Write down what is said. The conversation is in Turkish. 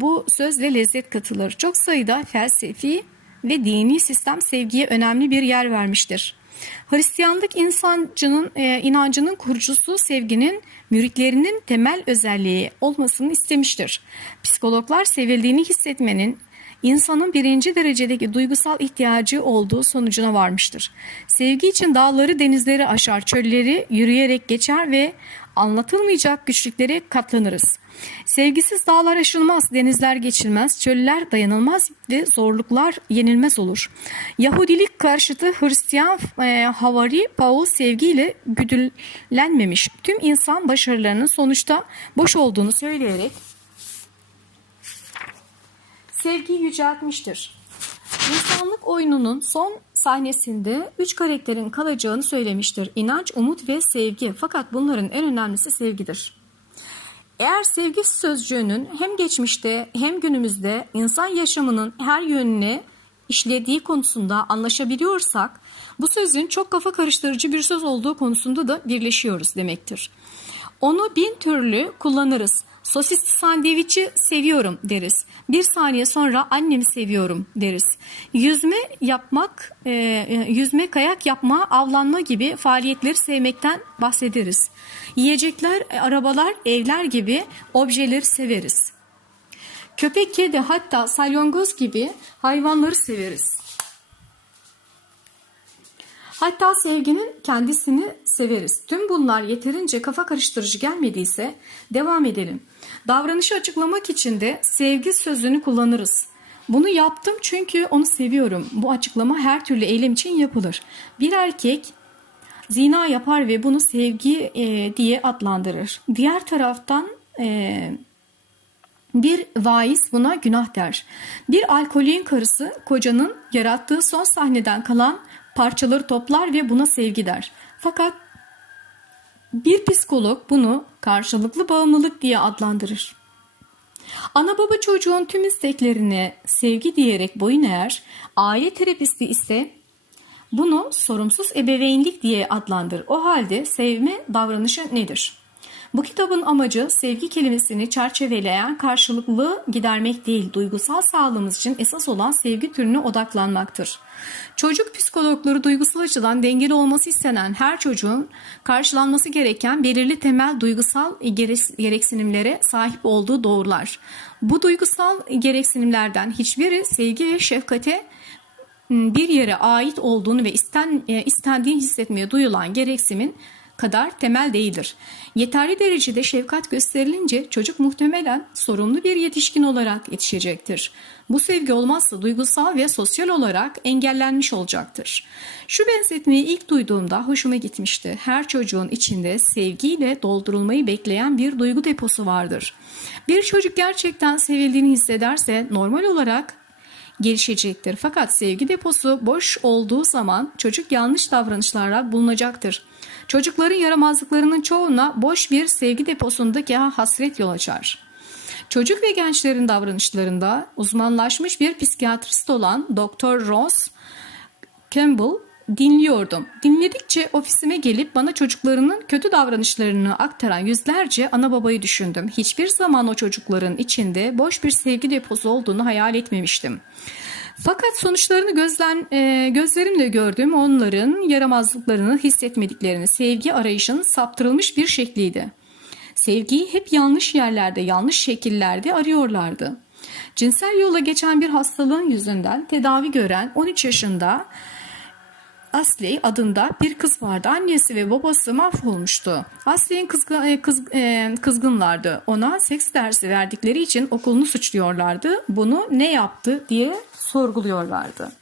Bu sözle lezzet katılır. Çok sayıda felsefi ve dini sistem sevgiye önemli bir yer vermiştir. Hristiyanlık insancının e, inancının kurucusu sevginin müritlerinin temel özelliği olmasını istemiştir. Psikologlar sevildiğini hissetmenin insanın birinci derecedeki duygusal ihtiyacı olduğu sonucuna varmıştır. Sevgi için dağları denizleri aşar, çölleri yürüyerek geçer ve anlatılmayacak güçlüklere katlanırız. Sevgisiz dağlar aşılmaz, denizler geçilmez, çöller dayanılmaz ve zorluklar yenilmez olur. Yahudilik karşıtı Hristiyan e, havari Paul sevgiyle güdülenmemiş. Tüm insan başarılarının sonuçta boş olduğunu söyleyerek sevgiyi yüceltmiştir. İnsanlık oyununun son sahnesinde üç karakterin kalacağını söylemiştir. İnanç, umut ve sevgi. Fakat bunların en önemlisi sevgidir. Eğer sevgi sözcüğünün hem geçmişte hem günümüzde insan yaşamının her yönüne işlediği konusunda anlaşabiliyorsak bu sözün çok kafa karıştırıcı bir söz olduğu konusunda da birleşiyoruz demektir. Onu bin türlü kullanırız. Sosisli sandviçi seviyorum deriz. Bir saniye sonra annemi seviyorum deriz. Yüzme yapmak, e, yüzme kayak yapma, avlanma gibi faaliyetleri sevmekten bahsederiz. Yiyecekler, arabalar, evler gibi objeleri severiz. Köpek, kedi hatta salyangoz gibi hayvanları severiz. Hatta sevginin kendisini severiz. Tüm bunlar yeterince kafa karıştırıcı gelmediyse devam edelim. Davranışı açıklamak için de sevgi sözünü kullanırız. Bunu yaptım çünkü onu seviyorum. Bu açıklama her türlü eylem için yapılır. Bir erkek zina yapar ve bunu sevgi e, diye adlandırır. Diğer taraftan e, bir vaiz buna günah der. Bir alkolün karısı kocanın yarattığı son sahneden kalan parçaları toplar ve buna sevgi der. Fakat bir psikolog bunu karşılıklı bağımlılık diye adlandırır. Ana baba çocuğun tüm isteklerine sevgi diyerek boyun eğer, aile terapisti ise bunu sorumsuz ebeveynlik diye adlandırır. O halde sevme davranışı nedir? Bu kitabın amacı sevgi kelimesini çerçeveleyen karşılıklı gidermek değil, duygusal sağlığımız için esas olan sevgi türüne odaklanmaktır. Çocuk psikologları duygusal açıdan dengeli olması istenen her çocuğun karşılanması gereken belirli temel duygusal gereksinimlere sahip olduğu doğrular. Bu duygusal gereksinimlerden hiçbiri sevgi ve şefkate bir yere ait olduğunu ve isten, istendiğini hissetmeye duyulan gereksimin kadar temel değildir. Yeterli derecede şefkat gösterilince çocuk muhtemelen sorumlu bir yetişkin olarak yetişecektir. Bu sevgi olmazsa duygusal ve sosyal olarak engellenmiş olacaktır. Şu benzetmeyi ilk duyduğumda hoşuma gitmişti. Her çocuğun içinde sevgiyle doldurulmayı bekleyen bir duygu deposu vardır. Bir çocuk gerçekten sevildiğini hissederse normal olarak gelişecektir. Fakat sevgi deposu boş olduğu zaman çocuk yanlış davranışlarla bulunacaktır. Çocukların yaramazlıklarının çoğuna boş bir sevgi deposundaki hasret yol açar. Çocuk ve gençlerin davranışlarında uzmanlaşmış bir psikiyatrist olan Dr. Ross Campbell dinliyordum. Dinledikçe ofisime gelip bana çocuklarının kötü davranışlarını aktaran yüzlerce ana babayı düşündüm. Hiçbir zaman o çocukların içinde boş bir sevgi deposu olduğunu hayal etmemiştim. Fakat sonuçlarını gözlen, e, gözlerimle gördüğüm onların yaramazlıklarını hissetmediklerini, sevgi arayışının saptırılmış bir şekliydi. Sevgiyi hep yanlış yerlerde, yanlış şekillerde arıyorlardı. Cinsel yola geçen bir hastalığın yüzünden tedavi gören 13 yaşında Asley adında bir kız vardı. Annesi ve babası mahvolmuştu. Asley'in kızgın, e, kız, e, kızgınlardı. Ona seks dersi verdikleri için okulunu suçluyorlardı. Bunu ne yaptı diye sorguluyorlardı.